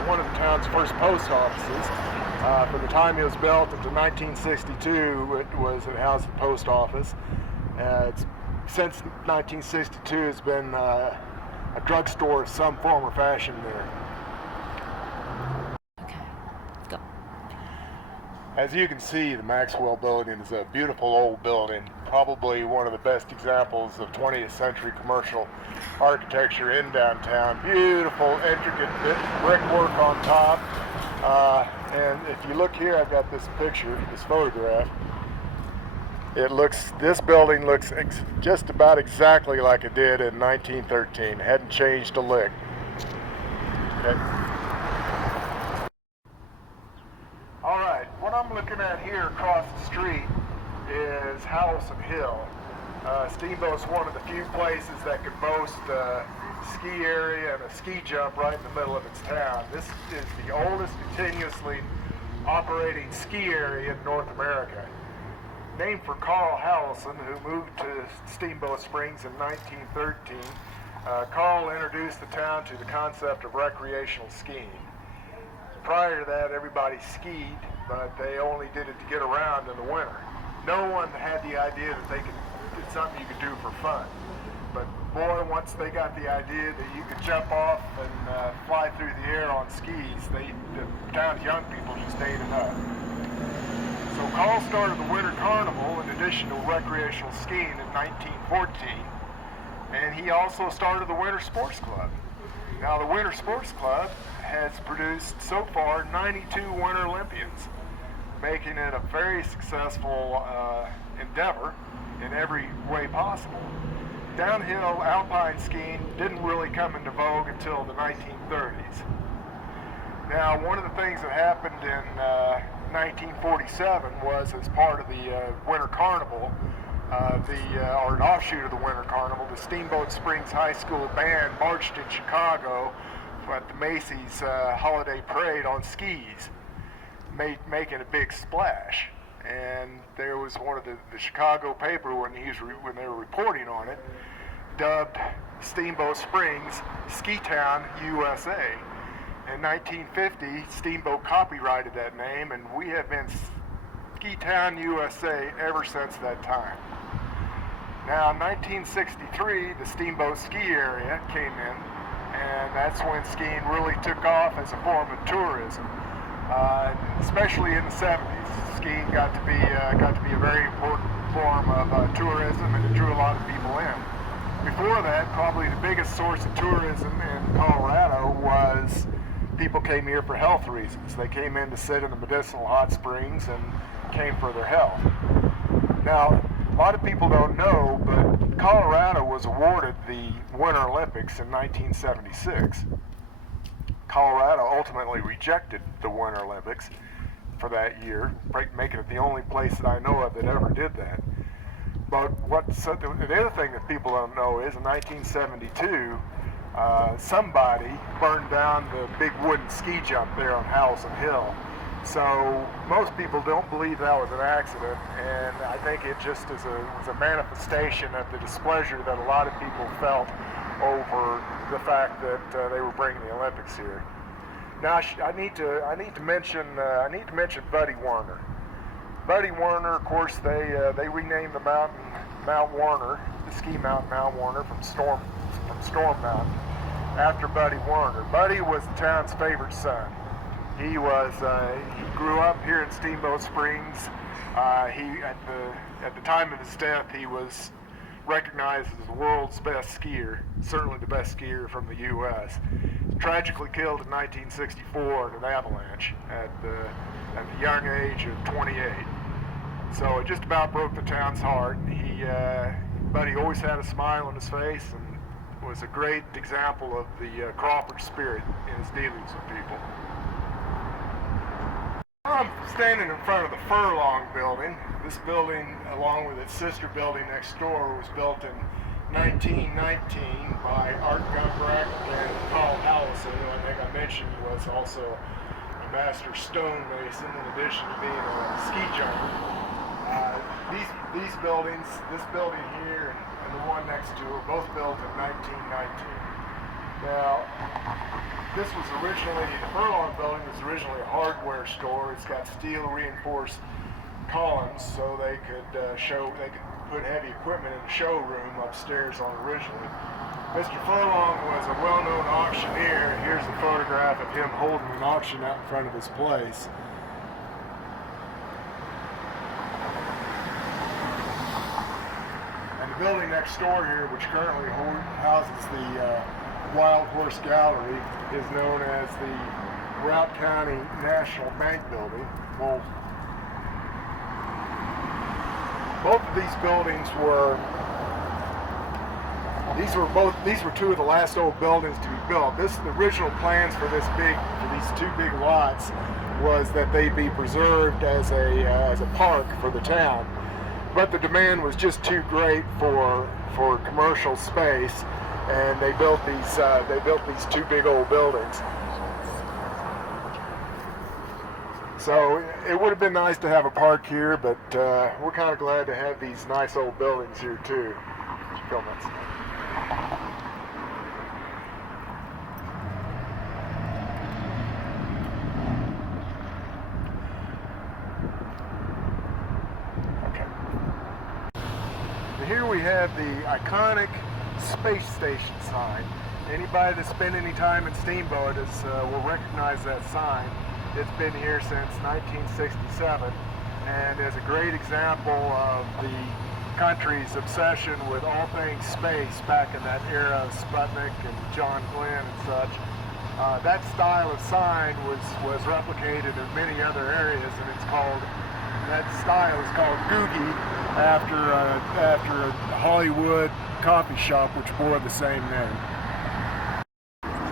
one of the town's first post offices. From the time it was built until 1962, it housed the post office. Since 1962, it's been a drugstore of some form or fashion there. Okay, let's go. As you can see, the Maxwell Building is a beautiful old building, probably one of the best examples of 20th century commercial architecture in downtown. Beautiful, intricate brickwork on top. And if you look here, I've got this picture, this photograph. This building looks just about exactly like it did in 1913. Hadn't changed a lick. Okay. All right, what I'm looking at here across the street is Howelson Hill. Steamboat's one of the few places that could boast a ski area and a ski jump right in the middle of its town. This is the oldest continuously operating ski area in North America. Named for Carl Howelson, who moved to Steamboat Springs in 1913, Carl introduced the town to the concept of recreational skiing. Prior to that, everybody skied, but they only did it to get around in the winter. No one had the idea that it's something you could do for fun. But boy, once they got the idea that you could jump off and fly through the air on skis, the town's young people just ate it up. So Carl started the Winter Carnival in addition to recreational skiing in 1914, and he also started the Winter Sports Club. Now the Winter Sports Club has produced so far 92 Winter Olympians, making it a very successful endeavor in every way possible. Downhill alpine skiing didn't really come into vogue until the 1930s. Now, one of the things that happened in 1947 was, as part of the Winter Carnival, or an offshoot of the Winter Carnival, the Steamboat Springs High School band marched in Chicago at the Macy's holiday parade on skis, making a big splash. And there was one of the Chicago paper, when they were reporting on it, dubbed Steamboat Springs Ski Town, USA. In 1950, Steamboat copyrighted that name, and we have been Ski Town, USA ever since that time. Now, in 1963, the Steamboat ski area came in, and that's when skiing really took off as a form of tourism, especially in the 70s. Skiing got to be a very important form of tourism, and it drew a lot of people in. Before that, probably the biggest source of tourism in Colorado was people came here for health reasons. They came in to sit in the medicinal hot springs and came for their health. Now, a lot of people don't know, but Colorado was awarded the Winter Olympics in 1976. Colorado ultimately rejected the Winter Olympics for that year, making it the only place that I know of that ever did that. But the other thing that people don't know is in 1972, somebody burned down the big wooden ski jump there on Howelson Hill. So most people don't believe that was an accident, and I think it just was a manifestation of the displeasure that a lot of people felt over the fact that they were bringing the Olympics here. Now I need to mention Buddy Warner. Buddy Warner, of course, they renamed the mountain Mount Warner, the ski mountain Mount Warner, from Storm Mountain, after Buddy Warner. Buddy was the town's favorite son. He grew up here in Steamboat Springs. At the time of his death, he was recognized as the world's best skier, certainly the best skier from the U.S. Tragically killed in 1964 in an avalanche at the young age of 28. So it just about broke the town's heart. Buddy always had a smile on his face and was a great example of the Crawford spirit in his dealings with people. I'm standing in front of the Furlong Building. This building, along with its sister building next door, was built in 1919 by Art Gumbrack and Carl Howelson, who I think I mentioned was also a master stonemason in addition to being a ski jumper. These buildings, this building here and the one next to it, both built in 1919. Now, the Furlong Building was originally a hardware store. It's got steel reinforced columns so they could put heavy equipment in the showroom upstairs on originally. Mr. Furlong was a well-known auctioneer. Here's a photograph of him holding an auction out in front of his place. And the building next door here, which currently houses the Wildhorse Gallery, is known as the Routt County National Bank Building. Well, Both of these buildings these were two of the last old buildings to be built. The original plans for these two big lots was that they be preserved as a park for the town, but the demand was just too great for commercial space, and they built these two big old buildings. So it would have been nice to have a park here, but we're kind of glad to have these nice old buildings here too. Okay. Here we have the iconic space station sign. Anybody that's spent any time in Steamboat will recognize that sign. It's been here since 1967 and is a great example of the country's obsession with all things space back in that era of Sputnik and John Glenn and such. That style of sign was replicated in many other areas, and that style is called Googie after a Hollywood coffee shop which bore the same name.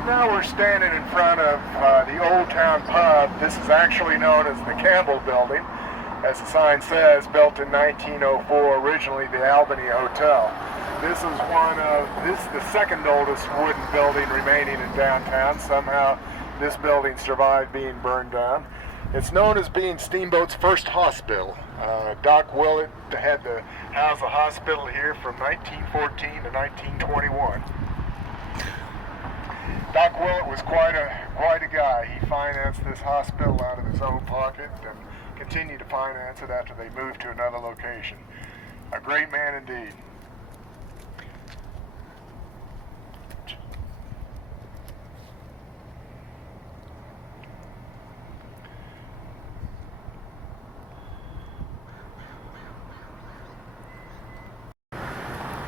Now we're standing in front of the Old Town Pub. This is actually known as the Campbell Building, as the sign says, built in 1904, originally the Albany Hotel. This is the second oldest wooden building remaining in downtown. Somehow this building survived being burned down. It's known as being Steamboat's first hospital. Doc Willett had to house a hospital here from 1914 to 1921. Doc Willett was quite a guy. He financed this hospital out of his own pocket and continued to finance it after they moved to another location. A great man indeed.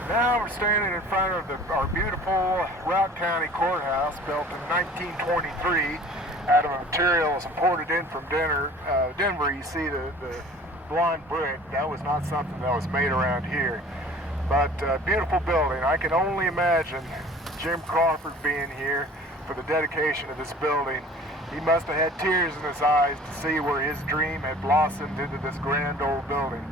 Now we're standing in front of our beautiful Routt County Courthouse, built in 1923 out of materials imported in from Denver. You see the blonde brick. That was not something that was made around here. But beautiful building. I can only imagine Jim Crawford being here for the dedication of this building. He must have had tears in his eyes to see where his dream had blossomed into this grand old building.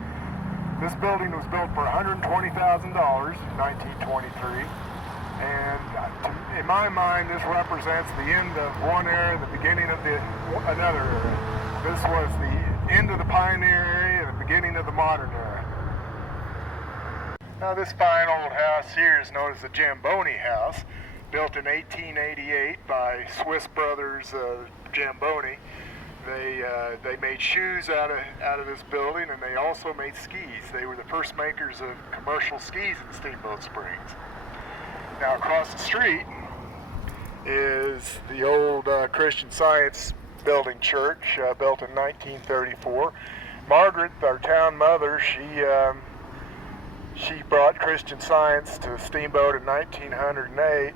This building was built for $120,000 in 1923, and in my mind this represents the end of one era and the beginning of another era. This was the end of the pioneer era and the beginning of the modern era. Now this fine old house here is known as the Jambon Ii House, built in 1888 by Swiss brothers Jambon Ii. They made shoes out of this building, and they also made skis. They were the first makers of commercial skis in Steamboat Springs. Now across the street is the old Christian Science Building Church, built in 1934. Margaret, our town mother, she brought Christian Science to Steamboat in 1908.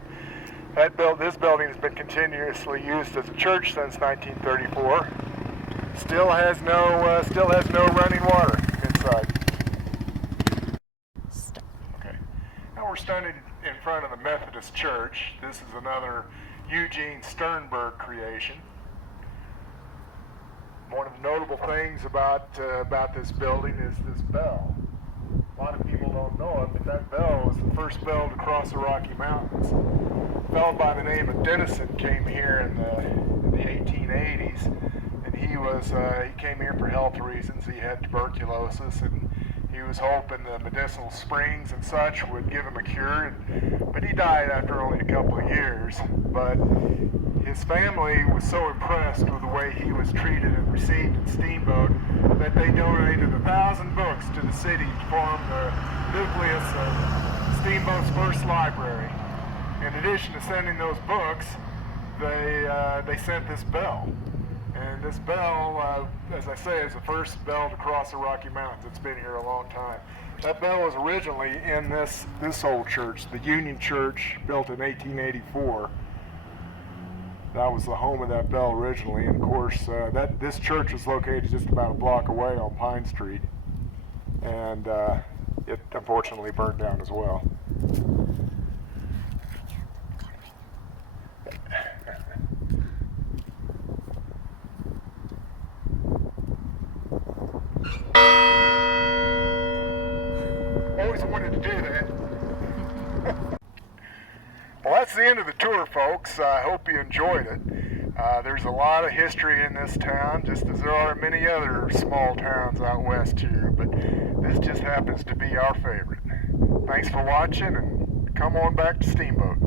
This building has been continuously used as a church since 1934. Still has no running water inside. Okay. Now we're standing in front of the Methodist Church. This is another Eugene Sternberg creation. One of the notable things about this building is this bell. A lot of people don't know it, but that bell was the first bell to cross the Rocky Mountains. A fellow by the name of Dennison came here in the 1880s, and he came here for health reasons. He had tuberculosis, and he was hoping the medicinal springs and such would give him a cure, but he died after only a couple of years. But his family was so impressed with the way he was treated and received in Steamboat that they donated 1,000 books to the city to form the nucleus of Steamboat's first library. In addition to sending those books, they sent this bell. And this bell, as I say, is the first bell to cross the Rocky Mountains. It's been here a long time. That bell was originally in this old church, the Union Church, built in 1884. That was the home of that bell originally, and of course, this church was located just about a block away on Pine Street. and it unfortunately burned down as well. Always wanted to do that. Well, that's the end of the tour, folks. I hope you enjoyed it. There's a lot of history in this town, just as there are many other small towns out west here, but this just happens to be our favorite. Thanks for watching, and come on back to Steamboat.